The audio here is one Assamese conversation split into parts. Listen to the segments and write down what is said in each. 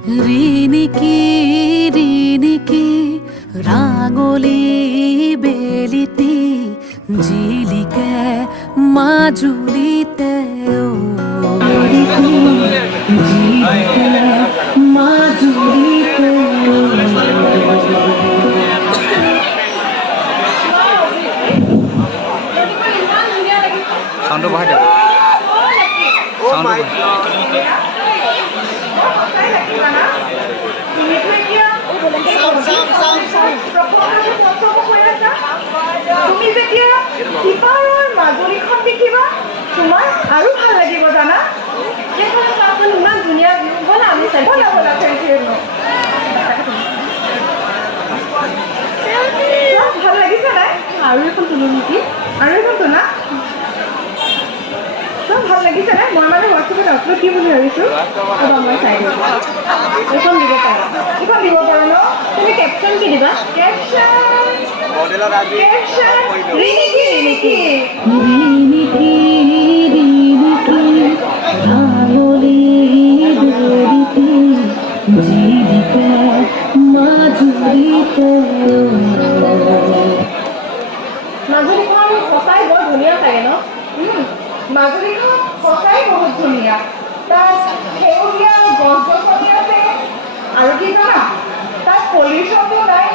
রিনিকি রিনিকি রাঙলি বেলিতি জিলিকে মাজুলিতে মাজুলিতে সাউন্ড বহাই দিয়ক সাউন্ড তুমি যেতিয়া সিপাৰৰ মাজুলীখন দেখিবা তোমাৰ আৰু ভাল লাগিব জানা সেইখন চাওকচোন ইমান ধুনীয়া ভিউ ব'লা আমি চাই ব'লা ব'লা ভাল লাগিছে নাই আৰু এখন তোলো নেকি আৰু এখন তোলা চব ভাল লাগিছে নাই মই মানে হোৱাটছএপত আপলোড দিম বুলি ভাবিছোঁ মই চাই দিম এইখন দিব পাৰোঁ এইখন দিব পাৰোঁ ন তুমি কেপশ্যন কি দিবা কেপশ্যন ৰিনিকি ৰিনিকি ৰিনিকি ৰিনিকি ৰাঙলি বেলিতি জিলিকে মাজুলিতে মাজুলীখন সঁচাই বৰ ধুনীয়া চাগে ন মাজুলীখন সঁচাই বহুত ধুনীয়া তাত সেউজীয়া গছ গছনি আছে আৰু কি জানা তাত পলিউশ্যনটো নাই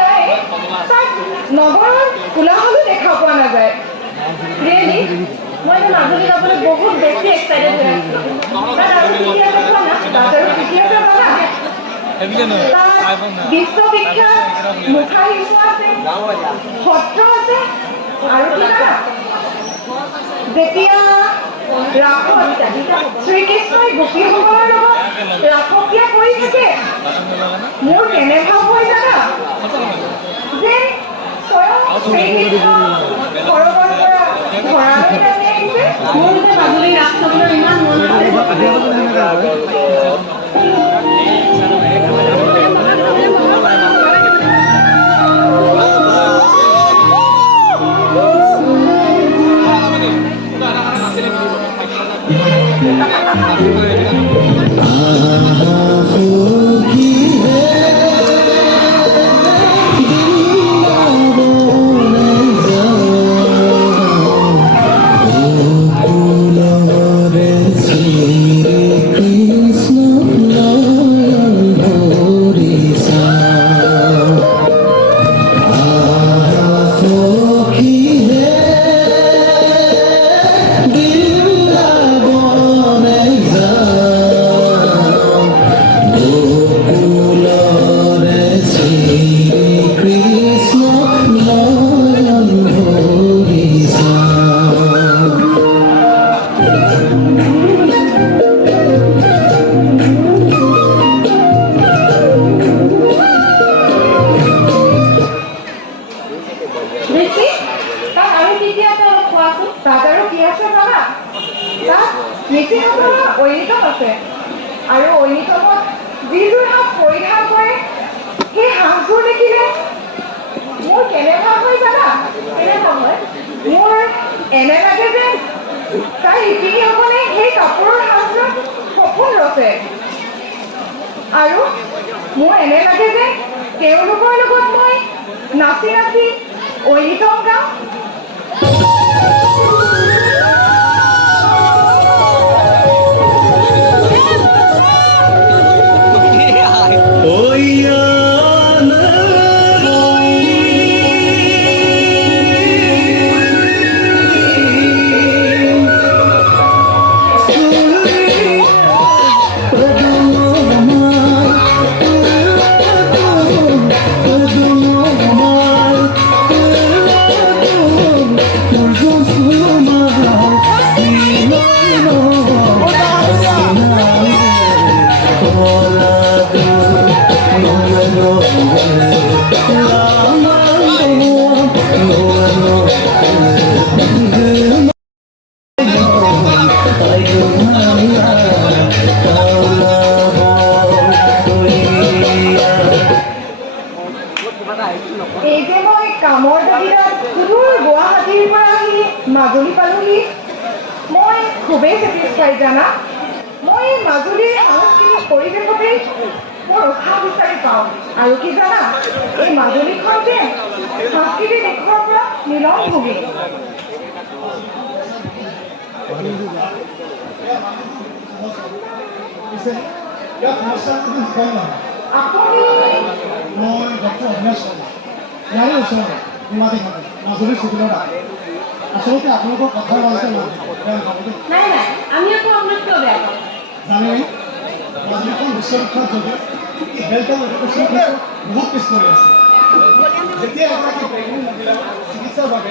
তাত নগৰৰ কোলাহলো দেখা পোৱা নাযায় ৰিয়েলি মই মাজুলী যাবলৈ বহুত বেছি এক্সাইটেড হৈ আছোঁ তাত আৰু কি কি আছে কোৱা না তাত আৰু কি কি আছে জানা তাত বিশ্ববিখ্যাত মুখা শিল্প আছে সত্ৰ আছে আৰু কি জানা যেতিয়া ৰাসত শ্ৰীকৃষ্ণই গোপীসকলৰ লগত ৰাসক্ৰিয়া কৰি থাকে মোৰ কেনে ভাৱ হয় জানা যে স্বয়ং শ্ৰীকৃষ্ণ সৰগৰ পৰা ভঁৰালৈ নামি আহিছে মোৰ যে মাজুলী ৰাস চাবলৈ ইমান মন আৰু ঐনিতমত যিযোৰ সাজ পৰিধান কৰে সেই সাজবোৰ দেখিলে মোৰ কেনে ভাৱ হয় জানা কেনে ভাৱ হয় মোৰ এনে লাগে যে তাৰ শিপিনীসকলে সেই কাপোৰৰ সাজযোৰ সপোন ৰচে আৰু মোৰ এনে লাগে যে তেওঁলোকৰ লগত মই নাচি নাচি ঐনিতম গাওঁ এই যে মই কামৰ দাবিত সুদূৰ গুৱাহাটীৰ পৰা আহি মাজুলী পালোহি মই খুবেই চেটিছফাইড জানা মই মাজুলীৰ সাংস্কৃতিক পৰিৱেশতেই মই উশাহ বিচাৰি পাওঁ আৰু কি জানা এই মাজুলীখন যে সংস্কৃতি দিশৰ পৰা মিলনভূমি আপুনি মই ডক্টৰ অভিনাশ শৰ্মা ইয়াৰে ওচৰতে মাজুলী চিভিলত আচলতে আপোনালোকৰ কথাৰ মাজতে নাই নাই আমি আকৌ আপোনাক কিয় বেয়া পাওঁ জানে মাজুলীখন বিশ্ববিখ্যাত যদিও হেল্থ এণ্ড এডুকেশ্যন ক্ষেত্ৰত বহুত পিছ পৰি আছে যেতিয়া এগৰাকী প্ৰেগনেণ্ট মহিলা চিকিৎসাৰ বাবে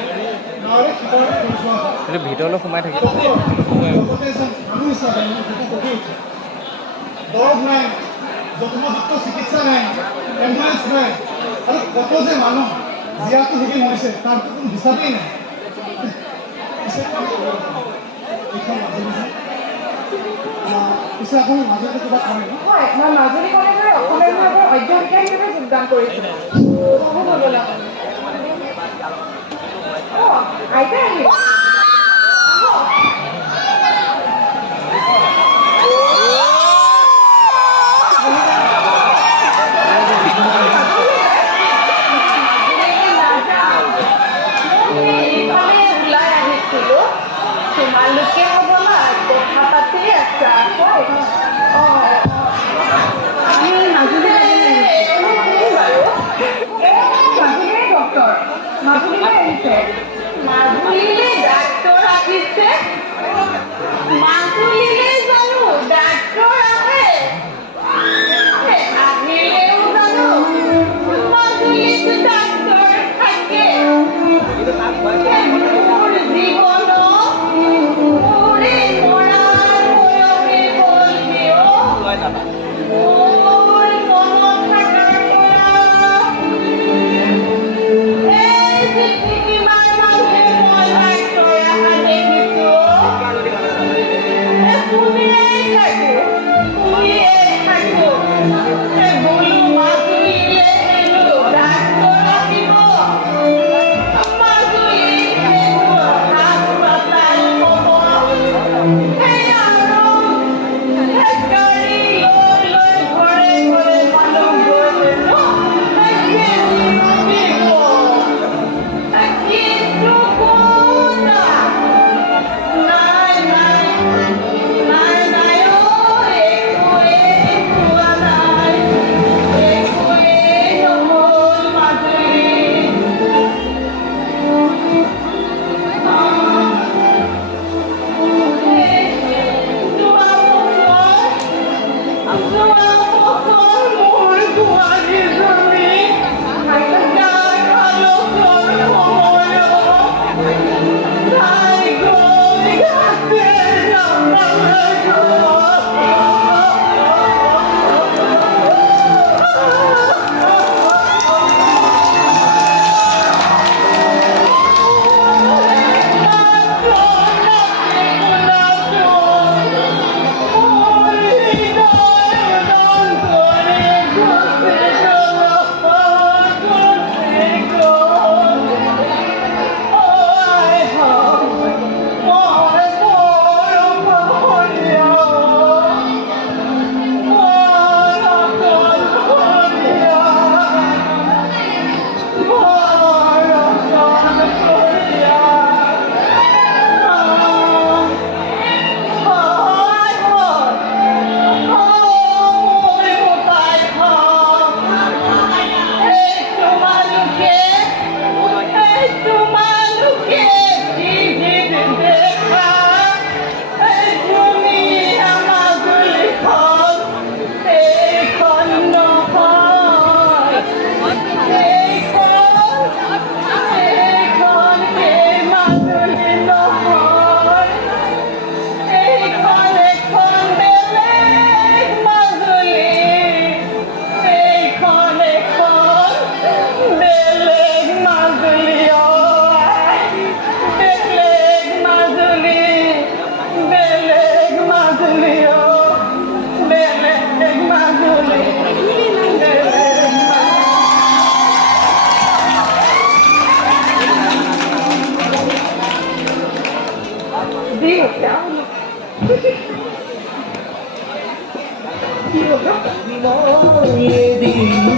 গাঁৱৰে ভিতৰতে কৰি যোৱা হয় ভিতৰলৈ সোমাই থাকিব লগতে এজন মানুহ হিচাপে সেইটো গঢ়ি উঠে দৰৱ নাই যথোপযুক্ত চিকিৎসা নাই এম্বুলেন্স নাই আৰু কত যে মানুহ জীয়াটো শিকি মৰিছে তাৰ কোনো হিচাপেই নাই পিছে আপুনি মাজতে কিবা কৰে ন হয় মই মাজুলী কলেজৰ অসমীয়া বিভাগৰ অধ্যাপিকা হিচাপে যোগদান কৰিছিলোঁ অঁ আইতা আহিলে তোমালোকে হ'ব না কথা পাতি আছা আমি মাজুলী বাৰু মাজুলীৰে ডক্টৰ মাজুলীলৈ আহিছে মাজুলীলৈ ডাক্তৰ আহিছে মাজুলীলৈ জানো ডাক্তৰ আহে আহিলেও জানো মাজুলীত ডাক্তৰ থাকে মোৰ জীৱন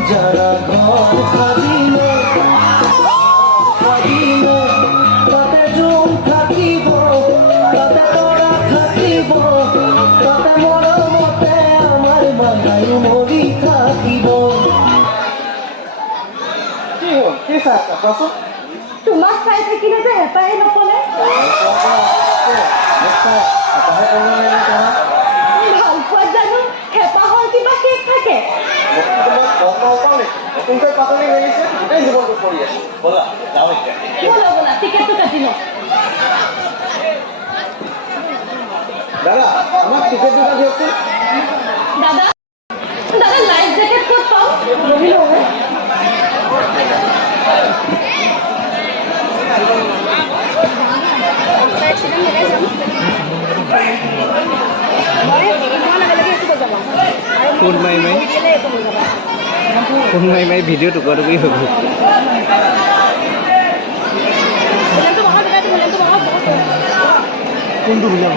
যাৰা ঘৰ সাজিলে তাতে জোন থাকিব তাতে তৰা থাকিব তাতে মৰমতে আমাৰ মানাই মৰি থাকিব কি হ'ল কি চাই আছা কোৱাচোন তোমাক চাই থাকিলে যে হেঁপাহে নপলে ভাল পোৱা জানো হেঁপাহৰ কিবা শেষ থাকে ব'লা যাওঁ এতিয়া ব'লা ব'লা টিকেটটো কাটি লওঁ দাদা আমাক টিকেট দুটা দিয়কচোন দাদা দাদা লাইফ জেকেট ক'ত পাম বহি লওঁ ফোন মাৰি ভিডিঅ' টুকুৰা টুকুৰি হৈ গ'ল কোনটো বিলাক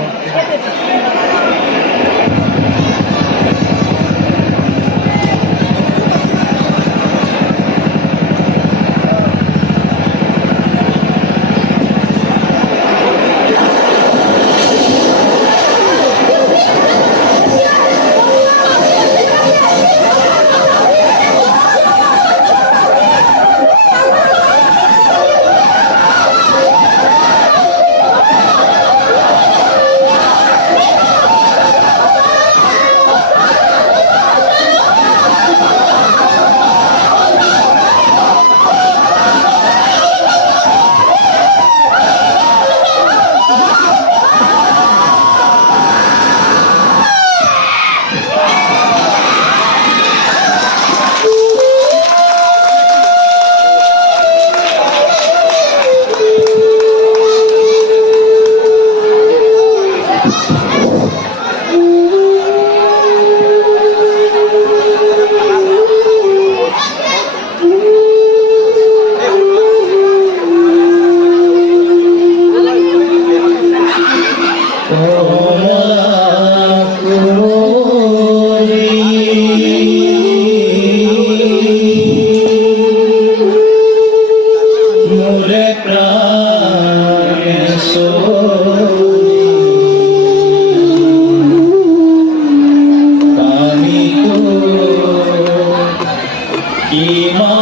Ima